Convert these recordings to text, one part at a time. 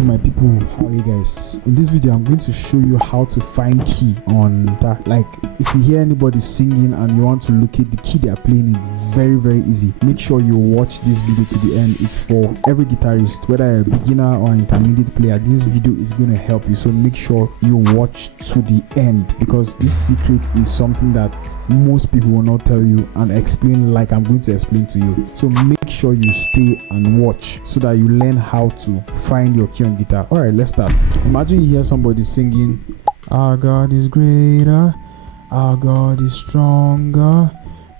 my people, how are you guys? In this video I'm going to show you how to find key on that. Like if you hear anybody singing and you want to locate the key they are playing in, very easy. Make sure you watch this video to the end. It's for every guitarist, whether a beginner or intermediate player. This video is going to help you, so make sure you watch to the end, because this secret is something that most people will not tell you and explain like I'm going to explain to you. So make sure you stay and watch so that you learn how to find your key on guitar. All right, let's start. Imagine you hear somebody singing, "Our God is greater, our God is stronger,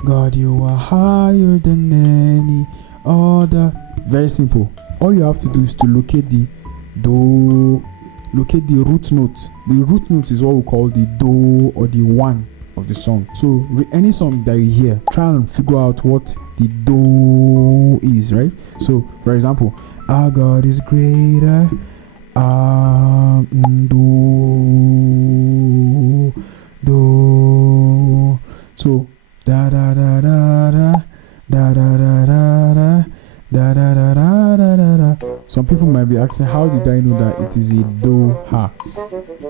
God, you are higher than any other." Very simple. All you have to do is to locate the root note. The root note is what we call the do or the one of the song. So any song that you hear, try and figure out what the do is, right? So for example, our God is greater, do. So da da da da da da da da da da da da da da da da. Some people might be asking, how did I know that it is a do ha?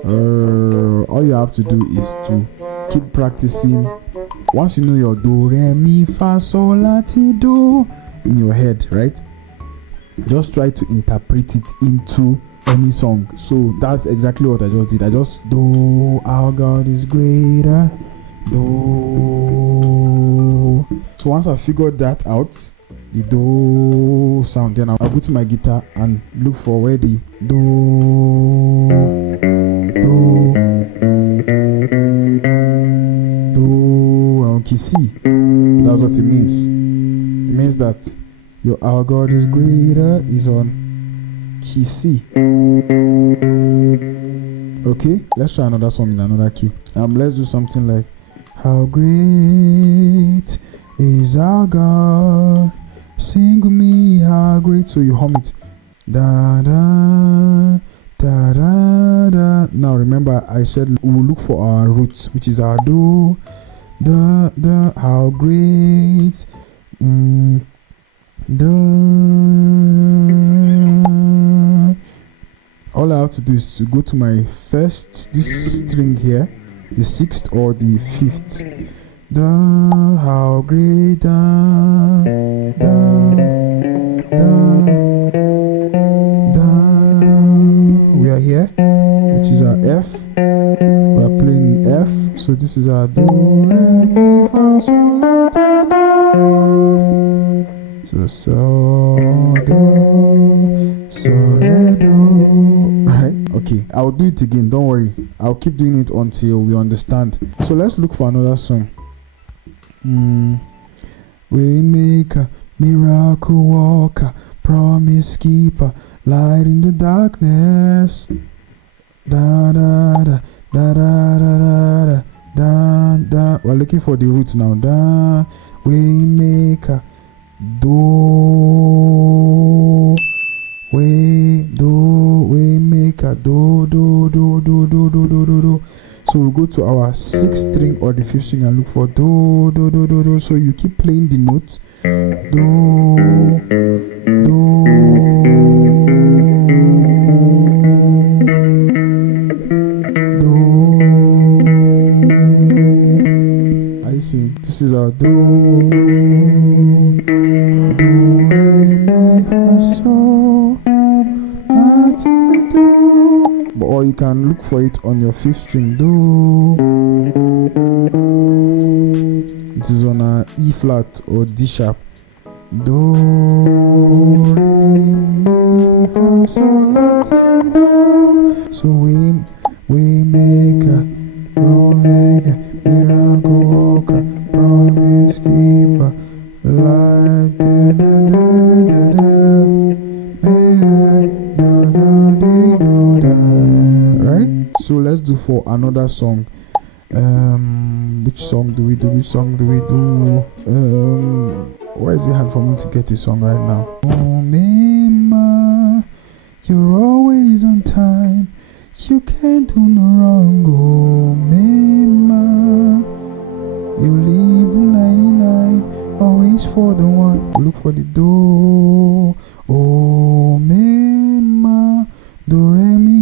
All you have to do is to keep practicing. Once you know your do, re, mi, fa, sol, la, ti, do in your head, right? Just try to interpret it into any song. So that's exactly what I just did. I just do, our God is greater, do. So once I figured that out, the do sound, then I'll go to my guitar and look for where the do key C. That's what it means. It means that our God is greater is on key C. Okay, let's try another song in another key. Let's do something like, how great is our God, sing with me, how great. So you hum it, da da da da da. Now remember, I said we'll look for our roots, which is our do, the how great, the. All I have to do is to go to my first, this string here, the 6th or the 5th. The how great, da. We are here, which is our F. We are playing F, so this is our do, re, mi, fa, sol, la, ti, do. So do, so re, do. Right? Okay, I'll do it again. Don't worry. I'll keep doing it until we understand. So let's look for another song. Waymaker, miracle worker, promise keeper, light in the darkness. Da da da da da da da da da. We're looking for the roots now. Da, waymaker, do, waymaker, do. So we'll go to our 6th string or the 5th string and look for do. So you keep playing the notes, do. I see. This is our do, re, mi, fa, sol, la, ti, do. Or you can look for it on your 5th string, do. It is on a E flat or D sharp. Do, re, mi, fa, sol, la, ti, do. So we make a miracle worker, promise keeper, light, da da da da da. Right? So let's do for another song. Which song do we do? Why is it hard for me to get a song right now? Oh, Mima, you're always on time. You can't do no wrong. Oh, Mima, you leave the 99, always for the one. Look for the do. Oh, Mima,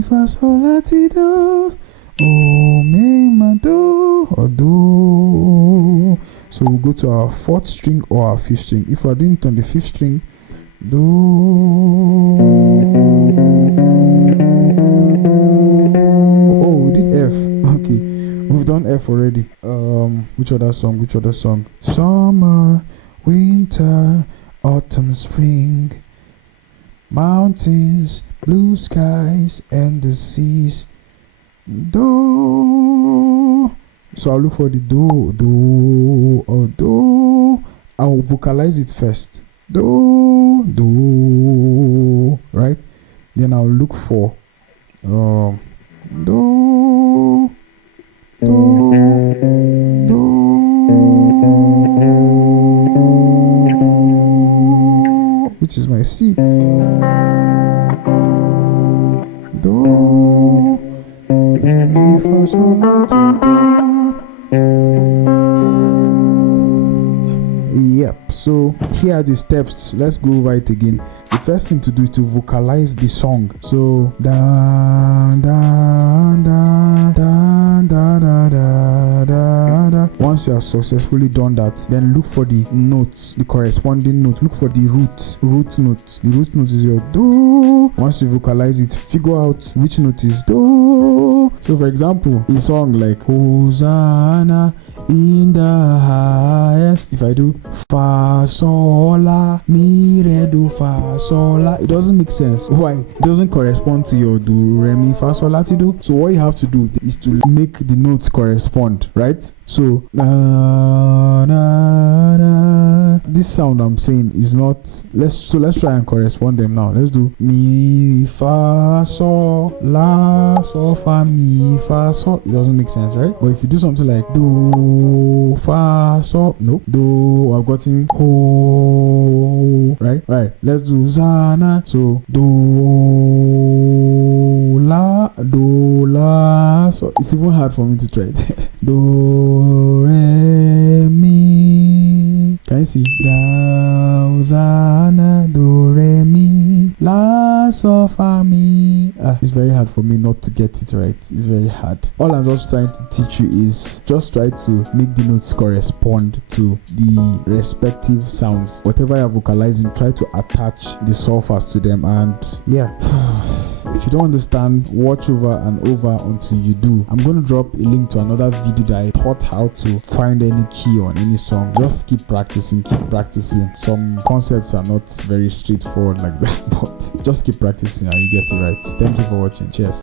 fa sol la ti do. Oh, me ma do or do. So we'll go to our 4th string or our 5th string. If we're doing it on the 5th string, do. Oh, we did F. Okay, we've done F already. Which other song? Summer, winter, autumn, spring, mountains, blue skies, and the seas. Do. So I'll look for the do or do. I'll vocalize it first. Do, right? Then I'll look for do, which is my C. Do, mi fa sol la ti do. Yep, so here are the steps. Let's go over it again. The first thing to do is to vocalize the song. So da da da da da da da da. Once you have successfully done that, then look for the notes, the corresponding note. Look for the root note. The root note is your do. Once you vocalize it, figure out which note is do. So for example, a song like Hosanna in the highest, if I do fa sol la mi re do fa sol la, it doesn't make sense. Why? It doesn't correspond to your do re mi fa sol la ti do. So what you have to do is to make the notes correspond, right? So this sound I'm saying is not, let's try and correspond them now. Let's do mi fa sol la sol fa mi fa sol. It doesn't make sense, right? But if you do something like do fa sol, no, do, I've gotten ho, right? Let's do zana. So do la so it's even hard for me to try it. Do re mi, can you see? Da zana do re mi la so fa mi. It's very hard for me not to get it right. It's very hard. All I'm just trying to teach you is just try to make the notes correspond to the respective sounds. Whatever you're vocalizing, try to attach the sulfurs to them, and yeah. If you don't understand, watch over and over until you do. I'm going to drop a link to another video that I taught how to find any key on any song. Just keep practicing. Some concepts are not very straightforward like that, but just keep practicing and you get it right. Thank you for watching. Cheers.